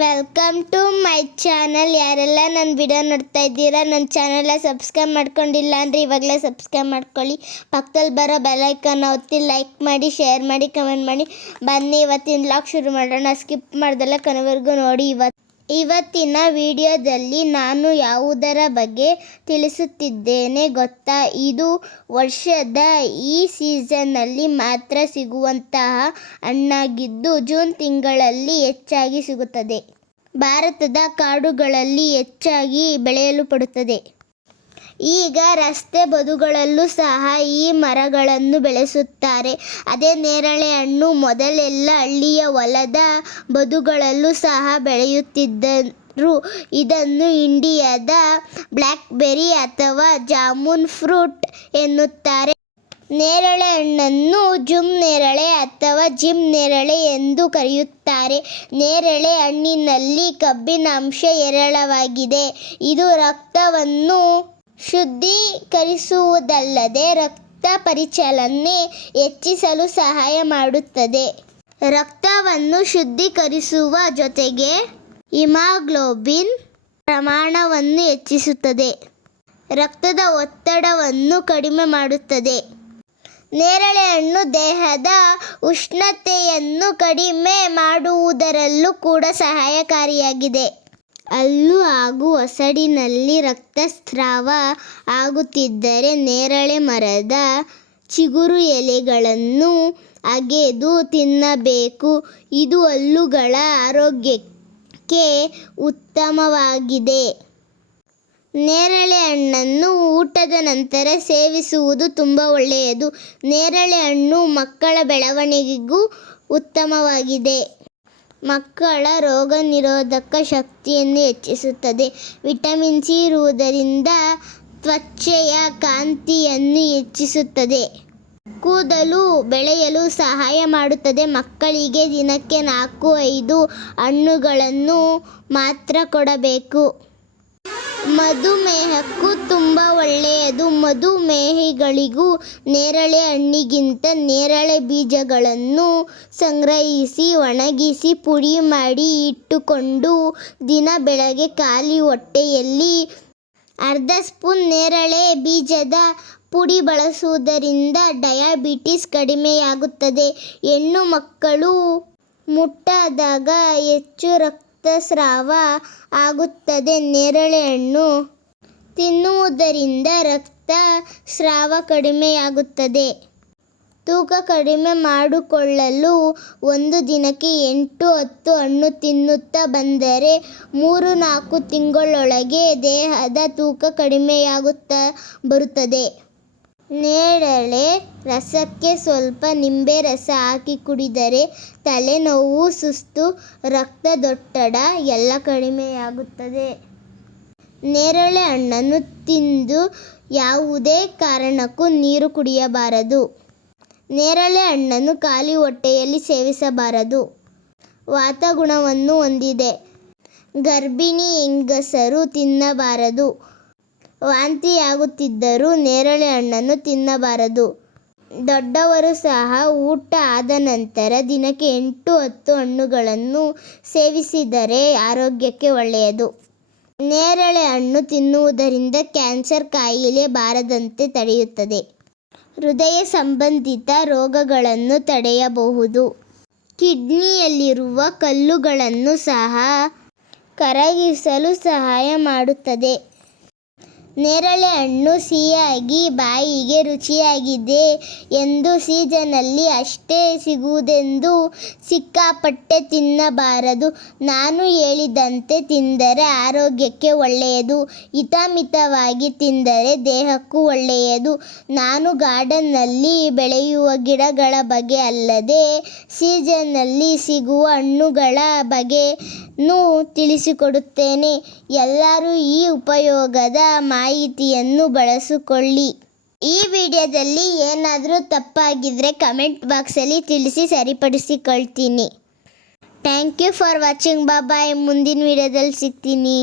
Welcome to my channel ಯಾರೆಲ್ಲ ನನ್ನ video ನೋಡ್ತಾ ಇದ್ದೀರಾ, ನನ್ನ ಚಾನಲ್ನ ಸಬ್ಸ್ಕ್ರೈಬ್ ಮಾಡ್ಕೊಂಡಿಲ್ಲ ಅಂದರೆ ಇವಾಗಲೇ ಸಬ್ಸ್ಕ್ರೈಬ್ ಮಾಡ್ಕೊಳ್ಳಿ. ಪಕ್ಕದಲ್ಲಿ ಬರೋ ಬೆಲೈಕನ್ನ ಒತ್ತಿ ಲೈಕ್ ಮಾಡಿ ಶೇರ್ ಮಾಡಿ ಕಮೆಂಟ್ ಮಾಡಿ. ಬನ್ನಿ, ಇವತ್ತಿನ ಲಾಕ್ ಶುರು ಮಾಡೋಣ. ಸ್ಕಿಪ್ ಮಾಡ್ದಲ್ಲ ಕೊನೆವರೆಗೂ ನೋಡಿ. ಇವತ್ತು ಇವತ್ತಿನ ವಿಡಿಯೋದಲ್ಲಿ ನಾನು ಯಾವುದರ ಬಗ್ಗೆ ತಿಳಿಸುತ್ತಿದ್ದೇನೆ ಗೊತ್ತಾ? ಇದು ವರ್ಷದ ಈ ಸೀಸನ್ನಲ್ಲಿ ಮಾತ್ರ ಸಿಗುವಂತಹ ಹಣ್ಣಾಗಿದ್ದು ಜೂನ್ ತಿಂಗಳಲ್ಲಿ ಹೆಚ್ಚಾಗಿ ಸಿಗುತ್ತದೆ. ಭಾರತದ ಕಾಡುಗಳಲ್ಲಿ ಹೆಚ್ಚಾಗಿ ಬೆಳೆಯಲು ಪಡುತ್ತದೆ ಈಗ ರಸ್ತೆ ಬದುಗಳಲ್ಲೂ ಸಹ ಈ ಮರಗಳನ್ನು ಬೆಳೆಸುತ್ತಾರೆ. ಅದೇ ನೇರಳೆ ಹಣ್ಣು ಮೊದಲೆಲ್ಲ ಹಳ್ಳಿಯ ಹೊಲದ ಬದುಗಳಲ್ಲೂ ಸಹ ಬೆಳೆಯುತ್ತಿದ್ದರು. ಇದನ್ನು ಇಂಡಿಯಾದ ಬ್ಲ್ಯಾಕ್ಬೆರಿ ಅಥವಾ ಜಾಮೂನ್ ಫ್ರೂಟ್ ಎನ್ನುತ್ತಾರೆ. ನೇರಳೆ ಹಣ್ಣನ್ನು ಜುಮ್ ನೇರಳೆ ಅಥವಾ ಜಿಮ್ ನೇರಳೆ ಎಂದು ಕರೆಯುತ್ತಾರೆ. ನೇರಳೆ ಹಣ್ಣಿನಲ್ಲಿ ಕಬ್ಬಿನಾಂಶ ಹೇರಳವಾಗಿದೆ. ಇದು ರಕ್ತವನ್ನು ಶುದ್ಧೀಕರಿಸುವುದಲ್ಲದೆ ರಕ್ತ ಪರಿಚಲನೆ ಹೆಚ್ಚಿಸಲು ಸಹಾಯ ಮಾಡುತ್ತದೆ. ರಕ್ತವನ್ನು ಶುದ್ಧೀಕರಿಸುವ ಜೊತೆಗೆ ಹಿಮಾಗ್ಲೋಬಿನ್ ಪ್ರಮಾಣವನ್ನು ಹೆಚ್ಚಿಸುತ್ತದೆ. ರಕ್ತದ ಒತ್ತಡವನ್ನು ಕಡಿಮೆ ಮಾಡುತ್ತದೆ. ನೇರಳೆ ಹಣ್ಣು ದೇಹದ ಉಷ್ಣತೆಯನ್ನು ಕಡಿಮೆ ಮಾಡುವುದರಲ್ಲೂ ಕೂಡ ಸಹಾಯಕಾರಿಯಾಗಿದೆ. ಹಲ್ಲು ಹಾಗೂ ಒಸಡಿನಲ್ಲಿ ರಕ್ತಸ್ರಾವ ಆಗುತ್ತಿದ್ದರೆ ನೇರಳೆ ಮರದ ಚಿಗುರು ಎಲೆಗಳನ್ನು ಅಗೆದು ತಿನ್ನಬೇಕು. ಇದು ಹಲ್ಲುಗಳ ಆರೋಗ್ಯಕ್ಕೆ ಉತ್ತಮವಾಗಿದೆ. ನೇರಳೆ ಹಣ್ಣನ್ನು ಊಟದ ನಂತರ ಸೇವಿಸುವುದು ತುಂಬ ಒಳ್ಳೆಯದು. ನೇರಳೆ ಹಣ್ಣು ಮಕ್ಕಳ ಬೆಳವಣಿಗೆಗೂ ಉತ್ತಮವಾಗಿದೆ. ಮಕ್ಕಳ ರೋಗ ನಿರೋಧಕ ಶಕ್ತಿಯನ್ನು ಹೆಚ್ಚಿಸುತ್ತದೆ. ವಿಟಮಿನ್ ಸಿ ಇರುವುದರಿಂದ ತ್ವಚೆಯ ಕಾಂತಿಯನ್ನು ಹೆಚ್ಚಿಸುತ್ತದೆ. ಕೂದಲು ಬೆಳೆಯಲು ಸಹಾಯ ಮಾಡುತ್ತದೆ. ಮಕ್ಕಳಿಗೆ ದಿನಕ್ಕೆ ನಾಲ್ಕು, ಐದು ಹಣ್ಣುಗಳನ್ನು ಮಾತ್ರ ಕೊಡಬೇಕು. ಮಧುಮೇಹಕ್ಕೂ ತುಂಬ ಒಳ್ಳೆಯದು. ಮಧುಮೇಹಿಗಳಿಗೂ ನೇರಳೆ ಹಣ್ಣಿಗಿಂತ ನೇರಳೆ ಬೀಜಗಳನ್ನು ಸಂಗ್ರಹಿಸಿ, ಒಣಗಿಸಿ, ಪುಡಿ ಮಾಡಿ ಇಟ್ಟುಕೊಂಡು ದಿನ ಬೆಳಗ್ಗೆ ಖಾಲಿ ಹೊಟ್ಟೆಯಲ್ಲಿ ಅರ್ಧ ಸ್ಪೂನ್ ನೇರಳೆ ಬೀಜದ ಪುಡಿ ಬಳಸುವುದರಿಂದ ಡಯಾಬಿಟಿಸ್ ಕಡಿಮೆಯಾಗುತ್ತದೆ. ಹೆಣ್ಣು ಮಕ್ಕಳು ಮುಟ್ಟಾದಾಗ ಹೆಚ್ಚು ರಕ್ತಸ್ರಾವ ಆಗುತ್ತದೆ. ನೇರಳೆ ಹಣ್ಣು ತಿನ್ನುವುದರಿಂದ ರಕ್ತಸ್ರಾವ ಕಡಿಮೆಯಾಗುತ್ತದೆ. ತೂಕ ಕಡಿಮೆ ಮಾಡಿಕೊಳ್ಳಲು ಒಂದು ದಿನಕ್ಕೆ ಎಂಟು ಹತ್ತು ಹಣ್ಣು ತಿನ್ನುತ್ತಾ ಬಂದರೆ ಮೂರು ನಾಲ್ಕು ತಿಂಗಳೊಳಗೆ ದೇಹದ ತೂಕ ಕಡಿಮೆಯಾಗುತ್ತಾ ಬರುತ್ತದೆ. ನೇರಳೆ ರಸಕ್ಕೆ ಸ್ವಲ್ಪ ನಿಂಬೆ ರಸ ಹಾಕಿ ಕುಡಿದರೆ ತಲೆನೋವು, ಸುಸ್ತು, ರಕ್ತದೊತ್ತಡ ಎಲ್ಲ ಕಡಿಮೆಯಾಗುತ್ತದೆ. ನೇರಳೆ ಹಣ್ಣನ್ನು ತಿಂದು ಯಾವುದೇ ಕಾರಣಕ್ಕೂ ನೀರು ಕುಡಿಯಬಾರದು. ನೇರಳೆ ಹಣ್ಣನ್ನು ಖಾಲಿ ಹೊಟ್ಟೆಯಲ್ಲಿ ಸೇವಿಸಬಾರದು. ವಾತಗುಣವನ್ನು ಹೊಂದಿದೆ. ಗರ್ಭಿಣಿ ಹೆಂಗಸರು ತಿನ್ನಬಾರದು. ವಾಂತಿಯಾಗುತ್ತಿದ್ದರೂ ನೇರಳೆ ಹಣ್ಣನ್ನು ತಿನ್ನಬಾರದು. ದೊಡ್ಡವರು ಸಹ ಊಟ ಆದ ನಂತರ ದಿನಕ್ಕೆ ಎಂಟು ಹತ್ತು ಹಣ್ಣುಗಳನ್ನು ಸೇವಿಸಿದರೆ ಆರೋಗ್ಯಕ್ಕೆ ಒಳ್ಳೆಯದು. ನೇರಳೆ ಹಣ್ಣು ತಿನ್ನುವುದರಿಂದ ಕ್ಯಾನ್ಸರ್ ಕಾಯಿಲೆ ಬಾರದಂತೆ ತಡೆಯುತ್ತದೆ. ಹೃದಯ ಸಂಬಂಧಿತ ರೋಗಗಳನ್ನು ತಡೆಯಬಹುದು. ಕಿಡ್ನಿಯಲ್ಲಿರುವ ಕಲ್ಲುಗಳನ್ನು ಸಹ ಕರಗಿಸಲು ಸಹಾಯ ಮಾಡುತ್ತದೆ. ನೇರಳೆ ಹಣ್ಣು ಸಿಹಿಯಾಗಿ, ಬಾಯಿಗೆ ರುಚಿಯಾಗಿದೆ ಎಂದು ಸೀಸನಲ್ಲಿ ಅಷ್ಟೇ ಸಿಗುವುದೆಂದು ಸಿಕ್ಕಾಪಟ್ಟೆ ತಿನ್ನಬಾರದು. ನಾನು ಹೇಳಿದಂತೆ ತಿಂದರೆ ಆರೋಗ್ಯಕ್ಕೆ ಒಳ್ಳೆಯದು. ಹಿತಮಿತವಾಗಿ ತಿಂದರೆ ದೇಹಕ್ಕೂ ಒಳ್ಳೆಯದು. ನಾನು ಗಾರ್ಡನ್ನಲ್ಲಿ ಬೆಳೆಯುವ ಗಿಡಗಳ ಬಗ್ಗೆ ಅಲ್ಲದೆ ಸೀಸನ್ನಲ್ಲಿ ಸಿಗುವ ಹಣ್ಣುಗಳ ಬಗ್ಗೆನೂ ತಿಳಿಸಿಕೊಡುತ್ತೇನೆ. ಎಲ್ಲರೂ ಈ ಉಪಯೋಗದ ಮಾಹಿತಿಯನ್ನು ಬಳಸಿಕೊಳ್ಳಿ. ಈ ವಿಡಿಯೋದಲ್ಲಿ ಏನಾದರೂ ತಪ್ಪಾಗಿದ್ದರೆ ಕಮೆಂಟ್ ಬಾಕ್ಸಲ್ಲಿ ತಿಳಿಸಿ ಸರಿಪಡಿಸಿಕೊಳ್ತೀನಿ. Thank you for watching. Bye-bye ಮುಂದಿನ ವಿಡಿಯೋದಲ್ಲಿ ಸಿಗ್ತೀನಿ.